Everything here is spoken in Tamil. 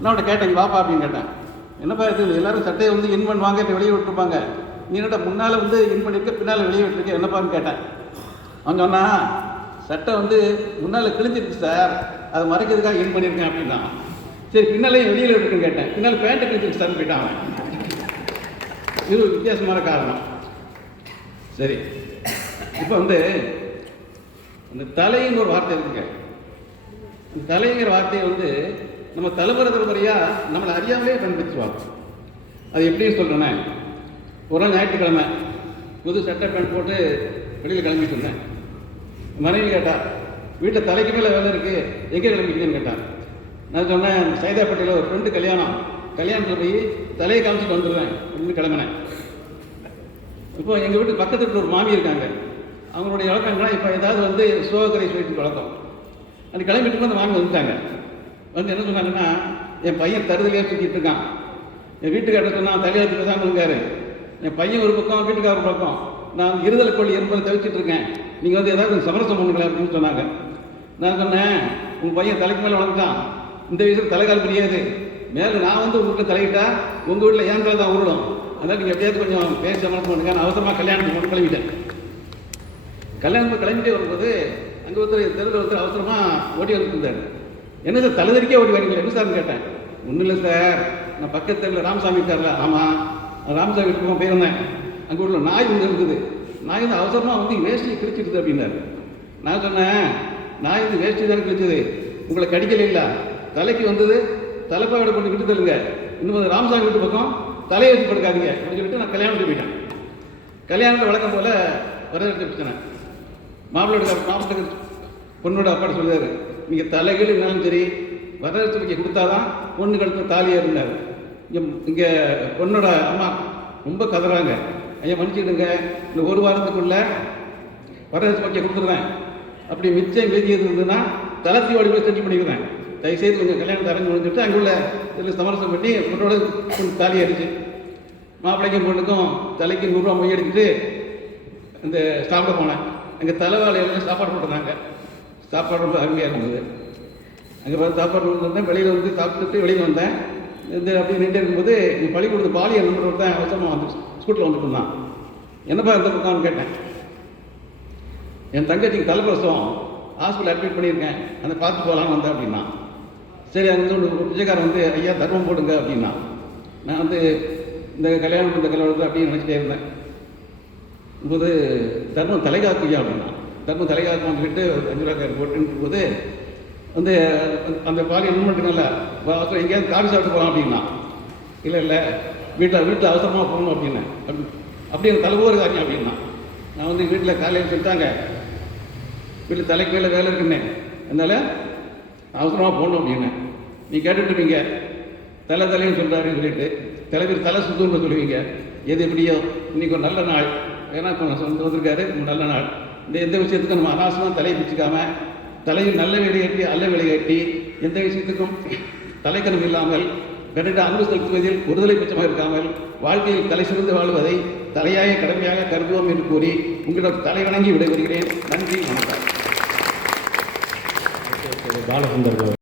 நான் அவன்கிட்ட கேட்டேன் வாப்பா அப்படின்னு கேட்டேன். என்னப்பா இது? எல்லாரும் சட்டையை வந்து இன் பண்ணுவாங்க இப்ப வெளியே விட்டுருப்பாங்க. நீ என்னடா முன்னால் வந்து இன் பண்ணியிருக்க பின்னால் வெளியே விட்டுருக்க என்னப்பான்னு கேட்டேன். அவன் சொன்னா சட்டை வந்து முன்னால் கிழிஞ்சிருக்கு சார் அதை மறைக்கிறதுக்காக இன் பண்ணியிருக்கேன் அப்படின்னா. சரி பின்னாலையும் வெளியில் இருக்குன்னு கேட்டேன். பின்னால் பேண்ட்டு கிழிஞ்சிருக்கு சார்னு போயிட்டான் அவன். இது ஒரு வித்தியாசமான காரணம். சரி. இப்போ வந்து இந்த தலைங்கிற ஒரு வார்த்தை இருக்குங்க. இந்த தலைங்கிற வார்த்தையை வந்து நம்ம தலைமுறை தலைமுறையாக நம்மளை அறியாமலே கண்டுபிடிச்சிருவாங்க. அது எப்படின்னு சொல்கிறேன்னே ஒரு நாள் ஞாயிற்றுக்கிழமை புது சட்டை பேண்ட் போட்டு வெளியில் கிளம்பிட்டு இருந்தேன். மனைவி கேட்டா வீட்டில் தலைக்கு மேலே வேலை இருக்குது எங்கே கிளம்பிக்கிறேன்னு கேட்டான் நான் சொன்னேன் சைதாப்பேட்டையில் ஒரு ஃப்ரெண்டு கல்யாணம். கல்யாணத்தில் போய் தலையை காமிச்சிட்டு வந்துடுவேன் அப்படின்னு கிளம்பினேன். இப்போ எங்கள் வீட்டு பக்கத்து வீட்டில் ஒரு மாமி இருக்காங்க. அவங்களுடைய வழக்கங்கள்லாம் இப்போ ஏதாவது வந்து சோகக்கதை சொல்லிட்டு வழக்கம் அது கிளம்பிட்டு அந்த மாமி வந்துட்டாங்க. வந்து என்ன சொன்னாங்கன்னா என் பையன் தருதலையே சுற்றிட்டு இருக்கான். என் வீட்டுக்காரர் சொன்னா தலையாத்து பேசாமல் இருக்காரு என் பையன் ஒரு பக்கம் வீட்டுக்காரர் ஒரு பக்கம். நான் இருதலை கொள்ளி என்பதை தவிச்சிட்டு இருக்கேன். நீங்கள் வந்து ஏதாவது சமரசம் பண்ணுங்களேன் அப்படின்னு சொன்னாங்க. நான் சொன்னேன் உங்கள் பையன் தலைக்கு மேலே வளர்ந்துட்டான். இந்த விஷயத்தில் தலைகால் முடியாது மேலே நான் வந்து உங்கள் வீட்டில் தலையிட்டா உங்கள் வீட்டில் ஏன் தலை தான் உருளும் அதனால் நீங்கள் எப்படியாவது கொஞ்சம் பேச சமரசம் பண்ணுங்க. நான் அவசரமாக கல்யாணம் பண்ண கிளம்பிட்டேன். கல்யாணம் கிளம்பிட்டே வரும்போது அங்கே ஒருத்தர் தெருவில் ஒருத்தர் அவசரமாக ஓட்டி வந்துருந்தார் என்ன சார் தலைதறிக்கே ஓடி வரீங்களா? என்ன சார்னு கேட்டேன்? ஒன்றும் இல்லை சார். நான் பக்கத்தில் ராமசாமி இருக்கார்ல. ஆமாம் ராமசாமி பக்கம் போயிருந்தேன் அங்கே உள்ள நாய் வந்து இருக்குது. நாய் வந்து அவசரமாக வந்து வேஷ்டியை கிழிச்சிடுது அப்படின்னாரு. நான் சொன்னேன் நாய் வந்து வேஷ்டி தானே கிழிச்சது? உங்களை கடிக்கல இல்லை. தலைக்கு வந்தது தலைப்பாவோட கொண்டு விட்டு தருங்க இன்னும் ராமசாமி வீட்டு பக்கம் தலையை வச்சு படுக்காதீங்க. அப்படின்னு சொல்லிட்டு நான் கல்யாணத்துக்கு போயிட்டேன். கல்யாணத்தில் வழக்கம் போல் வரவேற்று பிரச்சனை மாப்பிள்ளோட மாப்பிள்ளை பொண்ணோட அப்பாட்ட சொல்லுவார் நீங்கள் தலைகள் இருந்தாலும் சரி வரதட்சணைக்கு கொடுத்தா தான் பொண்ணு கழுத்து தாலியாக இருந்தார் இங்கே இங்கே பொண்ணோட அம்மா ரொம்ப கதறாங்க. ஐயா மன்னிச்சுக்கிடுங்க. இந்த ஒரு வாரத்துக்குள்ளே வரதட்சணைக்கு கொடுத்துருவேன். அப்படி மிச்சம் மீதி எது இருந்ததுன்னா தளர்த்தி ஓடி போய் செட்டில் பண்ணிக்கிறேன். தயவுசெய்து கொஞ்சம் கல்யாணத்தை அரேஞ்ச் பண்ணிட்டு அங்குள்ள இதில் சமரசம் பண்ணி பொண்ணோட தாலி அடிச்சு மாப்பிள்ளைக்கும் பொண்ணுக்கும் தலைக்கு நூறுரூவா மொய் எடுத்துட்டு இந்த சாப்பிட போனேன். அங்கே தலைவாளையெல்லாம் சாப்பாடு போட்டுருந்தாங்க. சாப்பாடு ரொம்ப அருமையாக இருந்தது. அங்கே பார்த்து சாப்பாடு வந்தேன். வெளியில் வந்து சாப்பிட்டுட்டு வெளியில் வந்தேன். இந்த அப்படி நின்று இருக்கும்போது எங்கள் பள்ளிக்கூடத்து பாலியல் நம்பர் ஒருத்தன் அவசரமாக வந்து ஸ்கூட்டில் வந்துட்டு இருந்தான். என்னப்பா இந்த பக்கம்னு கேட்டேன். என் தங்கச்சிக்கு தலைப்பிரசவம் ஹாஸ்பிட்டல் அட்மிட் பண்ணியிருக்கேன். அந்த பார்த்து போகலான்னு வந்தேன் அப்படின்னா. சரி அங்கே வந்து ஒரு பிச்சைக்காரன் வந்து ஐயா தர்மம் போடுங்க அப்படின்னா. நான் வந்து இந்த கல்யாணம் இந்த கல்யாணத்தை அப்படின்னு நினச்சிட்டே இருந்தேன். போது தர்மம் தலைகாக்குயா அப்படின்னா. தர்ம தலையாத்மான்னு சொல்லிட்டு ஒரு அஞ்சு ரூபா போட்டுன்னு போது வந்து அந்த பாலியல் என்ன அவசரம் எங்கேயாவது காஃபி சாப்பிட்டு போகலாம் அப்படின்னா இல்லை இல்லை வீட்டில் வீட்டில் அவசரமாக போகணும் அப்படின்னு. அப்படி அப்படி எனக்கு தலைவோரு காரியம் அப்படின்னா நான் வந்து வீட்டில் காலையில் சொல்லிட்டாங்க. வீட்டில் தலைக்கு மேலே வேலை இருக்குன்னே. அதனால் அவசரமாக போகணும் அப்படின்னு. நீ கேட்டுட்ருப்பீங்க தலை தலைன்னு சொல்கிறாருன்னு சொல்லிட்டு தலைவர் தலை சுத்தம்னு சொல்லுவீங்க. எது எப்படியோ இன்னைக்கு ஒரு நல்ல நாள். ஏன்னா இப்போ சொந்த வந்திருக்காரு நல்ல நாள். இந்த எந்த விஷயத்துக்கும் நம்ம அனாவசியமாக தலையை பிச்சுக்காம தலையில் நல்ல வேலை கட்டி அல்ல வேலை கட்டி எந்த விஷயத்துக்கும் தலைக்கணம் இல்லாமல் பிறகு அன்பு செலுத்துவதில் ஒருதலை பட்சமாக இருக்காமல் வாழ்க்கையில் தலை சிறந்து வாழ்வதை தலையாய கடமையாக கருதுவோம் என்று கூறி உங்களிடம் தலை வணங்கி விடைபெறுகிறேன். நன்றி வணக்கம். பாலசுந்தர்